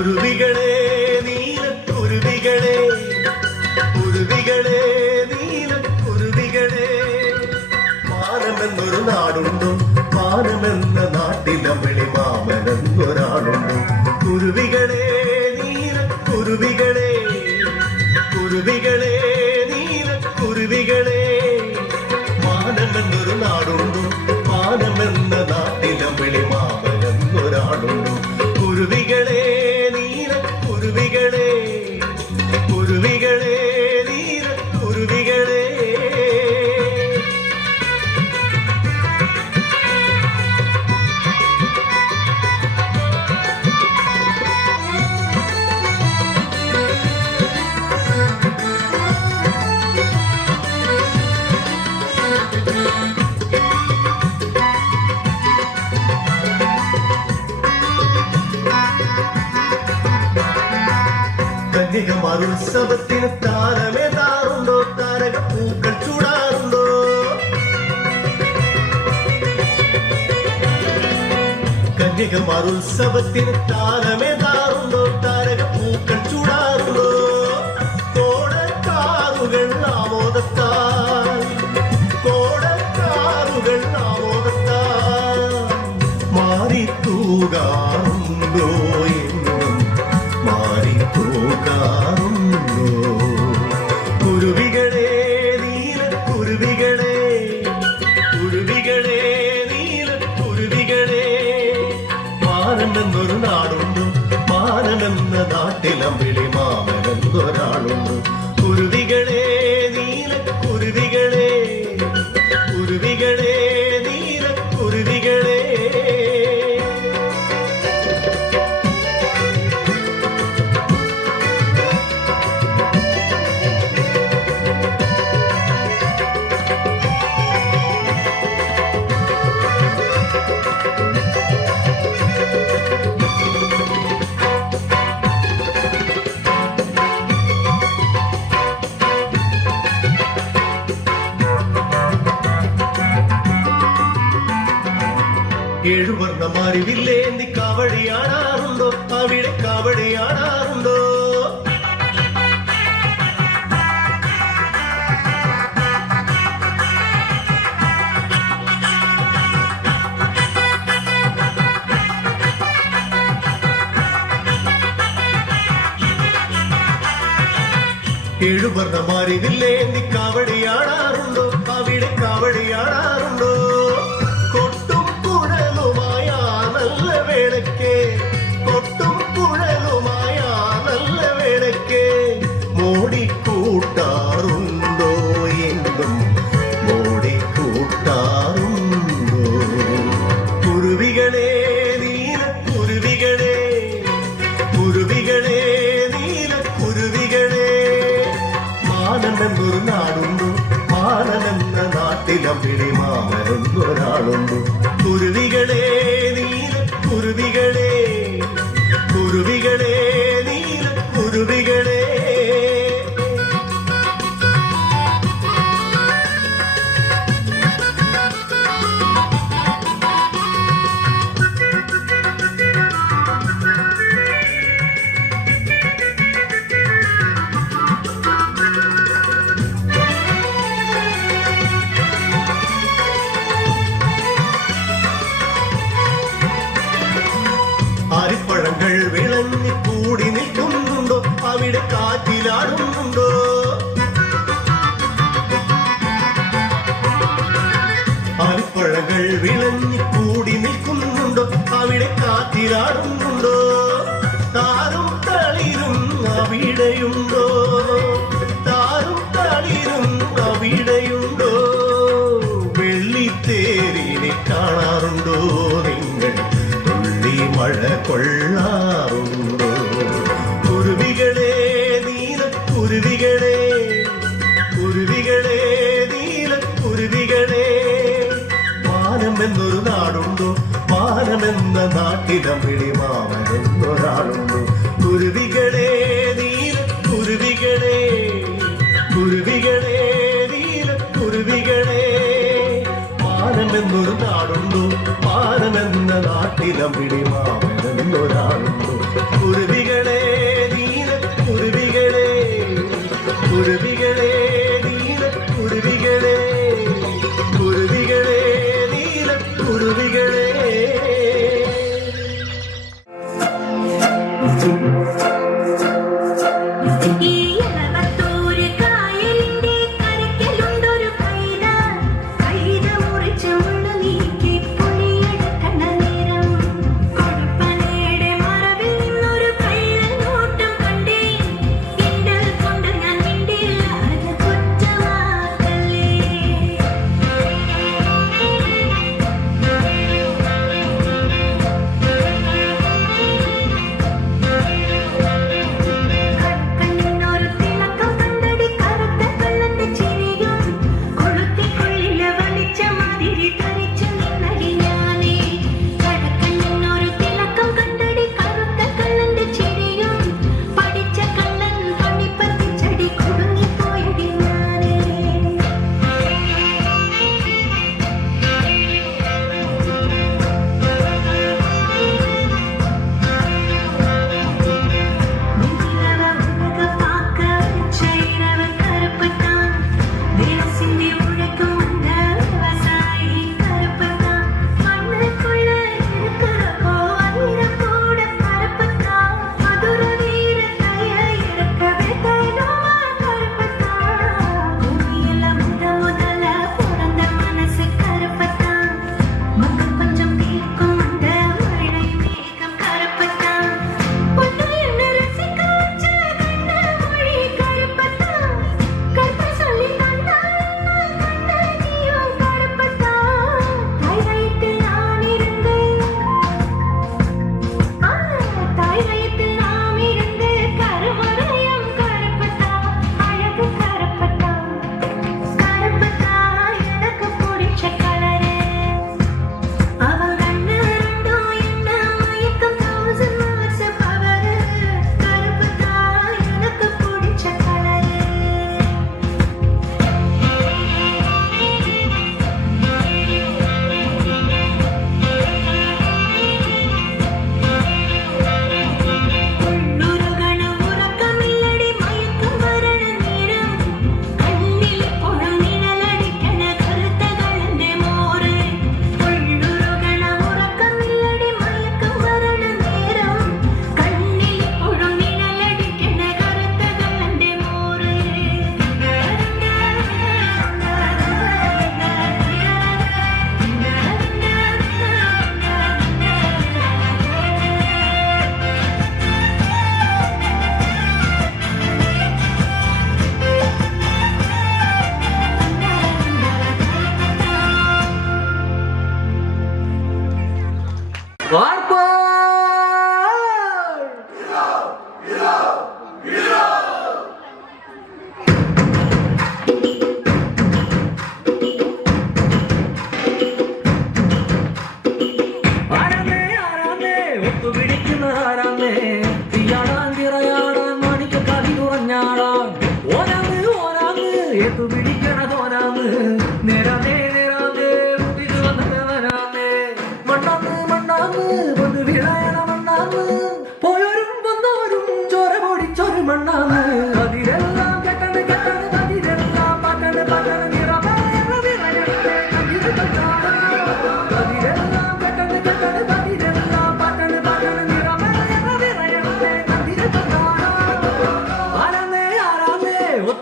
കുരുവികളെ നീലക്കുരുവികളെ, കുരുവികളെ നീലക്കുരുവികളെ. മാനമെന്നൊരു നാടുണ്ടോ, മാനമെന്ന നാട്ടിലമ്പിളി മാമനെന്നൊരാളുണ്ടോ. കുരുവികളെ നീലക്കുരുവികളെ, കുരുവികളെ നീലക്കുരുവികളെ. മാനമെന്നൊരു നാടുണ്ടോ, മാനമെന്ന നാട്ടിലമ്പിളി മാമനെന്നൊരാളുണ്ടോ. കുരുവികളെ നീലക്കുരുവികളെ, കുരുവികളെ നീലക്കുരുവികളെ. കന്യകമാരുത്സവത്തിന് താരമേതാറുണ്ടോ, താരകപ്പൂക്കൾ ചൂടാറുണ്ടോ. കന്യകമാരുത്സവത്തിന് താരമേതാറുണ്ടോ, താരകപ്പൂക്കൾ ചൂടാറുണ്ടോ. കോടക്കാറുകൾ ആമോദത്താൽ, കോടക്കാറുകൾ ആമോദത്താൽ മാറി തൂകാറുണ്ടോ, മാറിപ്പോകാറുണ്ടോ. കുരുവികളെ നീലക്കുരുവികളെ, കുരുവികളെ നീലക്കുരുവികളെ. മാനമെന്നൊരു നാടുണ്ടോ, മാനമെന്ന നാട്ടിലമ്പിളി മാമനെന്നൊരാളുണ്ടോ. കുരുവികളെ നീലക്കുരുവികളെ, കുരുവികളെ നീലക്കുരുവികളെ. ഏഴുവർണ്ണമാരിവില്ലേന്തി കാവടിയാടാറുണ്ടോ, അവിടെ കാവടിയാടാറുണ്ടോ. ഏഴുവർണ്ണമാരിവില്ലേന്തി കാവടിയാടാറുണ്ടോ, അവിടെ കാവടിയാടാറുണ്ടോ. കൊട്ടും കുഴലുമായ നല്ല വേളയ്ക്ക് മോടിക്കൂട്ടാറുണ്ടോ, എന്നും മോടിക്കൂട്ടാറുണ്ടോ. കുരുവികളെ നീലക്കുരുവികളെ, കുരുവികളെ നീലക്കുരുവികളെ. മാനമെന്നൊരു നാടുണ്ടോ, മാനമെന്ന നാട്ടിലമ്പിളി മാമനെന്നൊരാളുണ്ടോ. കുരുവികളെ കുരുവികളെ, കുരുവികളെ നീലക്കുരുവികളെ. ആരിപ്പഴങ്ങൾ വിളഞ്ഞ് കൂടി നിൽക്കുന്നുണ്ടോ, അവിടെ കാറ്റിലാടുന്നുണ്ടോ. ആരിപ്പഴങ്ങൾ വിളഞ്ഞ് കൂടി നിൽക്കുന്നുണ്ടോ, അവിടെ കാറ്റിലാടുന്നുണ്ടോ. താരും തളിരും അവിടെയുണ്ടോ, താരും തളിരും അവിടെയുണ്ടോ. വെള്ളിത്തേരിനെ കാണാറുണ്ടോ നിങ്ങൾ, മഴ കൊള്ളാറുണ്ടോ. കുരുവികളെ നീലക്കുരുവികളെ, കുരുവികളെ നീലക്കുരുവികളെ. മാനമെന്നൊരു നാടുണ്ടോ, മാനമെന്ന നാട്ടിലമ്പിളി മാമനെന്നൊരാളുണ്ടോ. കുരുവികളെ നീലക്കുരുവികളെ, കുരുവികളെ നീലക്കുരുവികളെ. മാനമെന്നൊരു നാടുണ്ടോ, മാനമെന്ന നാട്ടിലമ്പിളി മാമനെന്നൊരാളുണ്ടോ. കുരുവികൾ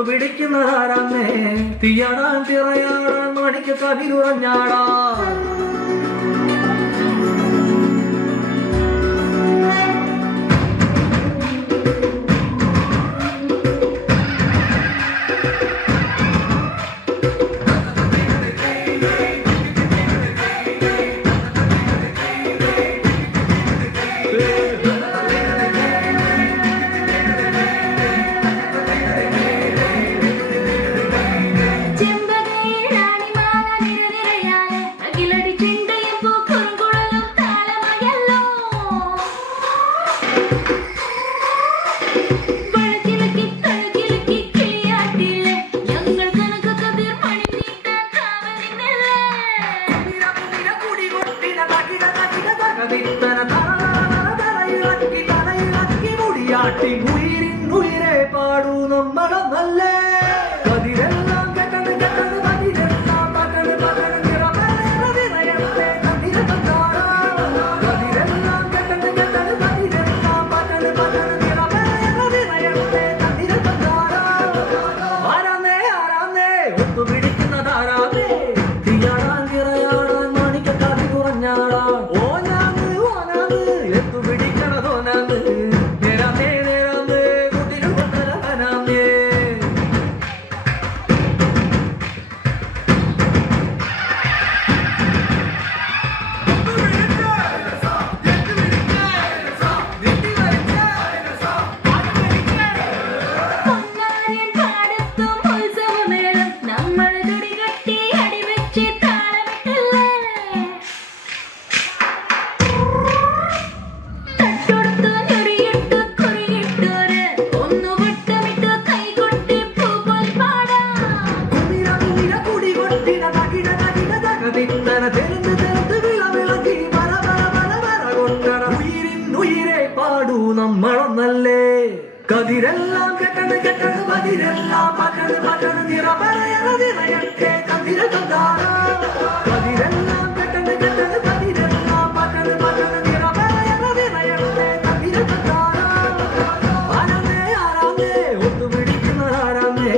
ഒത്തുപിടിക്കുന്നതാരാന്നേ തീയാടാൻ തിറയാടാൻ മണിക്ക് കവിരുറഞ്ഞാടാൻ ഉയിരെ പാടൂ നമ്മളെ നല്ല കതിരെല്ലാം കെട്ടത് കെട്ടത് കതിരെല്ലാം പകല് പകല് നിറമേറവിറയത്തെ കതിരത്താറ കതിരെല്ലാം കെട്ടത് കെട്ടത് കതിരെല്ലാം പകല് പകല് നിറമേറവിറയത്തെ കതിരത്താറ ആരാന്നേ ആരാന്നേ ഒത്തുപിടിക്കുന്നതാരാന്നേ തീയാടാൻ തിറയാടാൻ മണിക്ക് കതി കുറഞ്ഞാടാൻ ഓനാന്ന് ഓനാന്ന് എത്തുപിടിക്കണതോനാന്ന് ഉയിരെ പാടൂ നമ്മളൊന്നല്ലേ കതിരെല്ലാം കെട്ടത് കെട്ടത് പതിരെല്ലാം പകല് പകല് നിറമേറവിറയത്തെ കതിരത്താറ കതിരെല്ലാം കെട്ടത് കെട്ടത് പതിരെല്ലാം പകല് പകല് നിറമേറവിറയത്തെ കതിരത്താറ ആരാന്നേ ആരാന്നേ ഒത്തുപിടിക്കുന്നതാരാന്നേ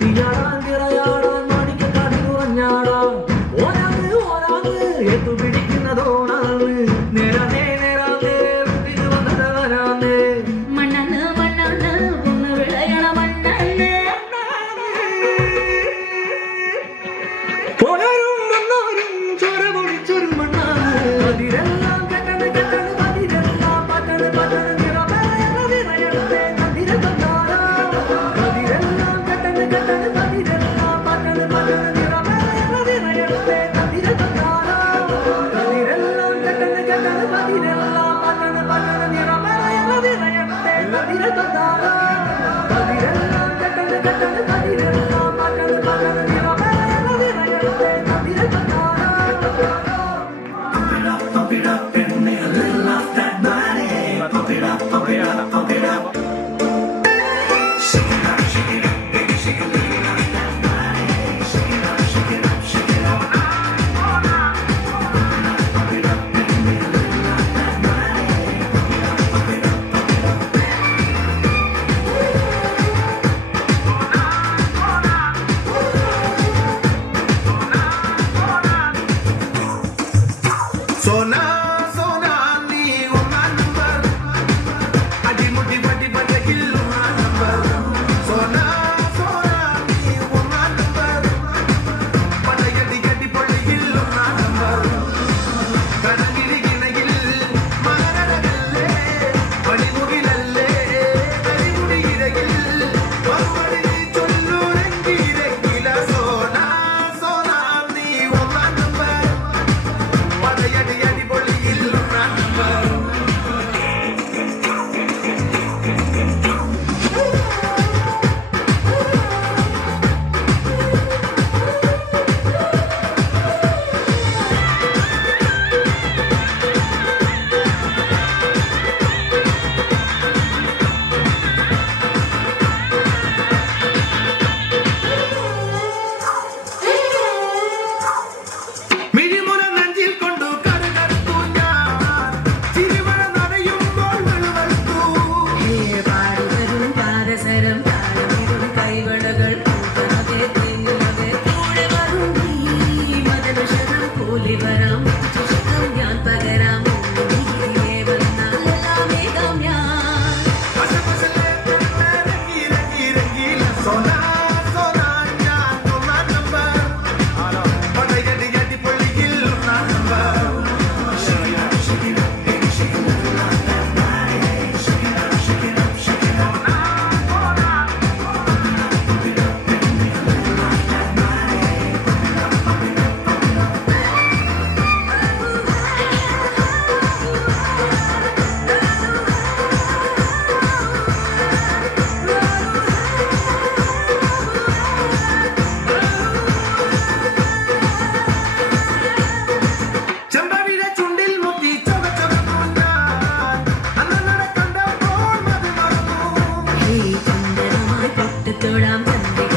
തീയാടാൻ തിറയാടാൻ മണിക്ക് കതി കുറഞ്ഞാടാൻ ഓനാന്ന് ഓനാന്ന് എത്തുപിടിക്കുന്നതോണാന്ന് നേരാന്നേ നേരാന്നേ ഋതിന് വന്നതാരാന്നേ മണ്ണാന്ന് മണ്ണാന്ന് ഒന്ന് വിളയണ മണ്ണാന്ന് പോയാരും വന്നാരും ചോര പൊടിച്ചൊരു മണ്ണാന്ന് കതിരെല്ലാം കെട്ടത് കെട്ടത് കതിരെല്ലാം പകല് പകല് നിറമേറവിറയത്തെ കതിരത്താറ കതിരെല്ലാം കെട്ടത് കെട്ടത് കതിരെല്ലാം പകല് പകല് നിറമേറവിറയത്തെ കതിരത്താറ കതിരെല്ലാം കെട്ടത് കെട്ടത് കതിരെല്ലാം പകല് പകല് നിറമേറവിറയത്തെ കതിരത്താറ കതിരെല്ലാം കെട്ടത് കെട്ടത് കതിരെല്ലാം പകല് പകല് നിറമേറവിറയത്തെ കതിരത്താറ Pump it up and a little off that body. Pump it up, pump it up, pump it up. Shake it up, shake it up, baby, shake a little off that body. Shake it up, shake it up, shake it up. Pump it up and a little off that body. Pump it up, pump it up, pump it up. Sona, Sona, ni one number. Adi muti pati. തൊഴാം ചന്തേ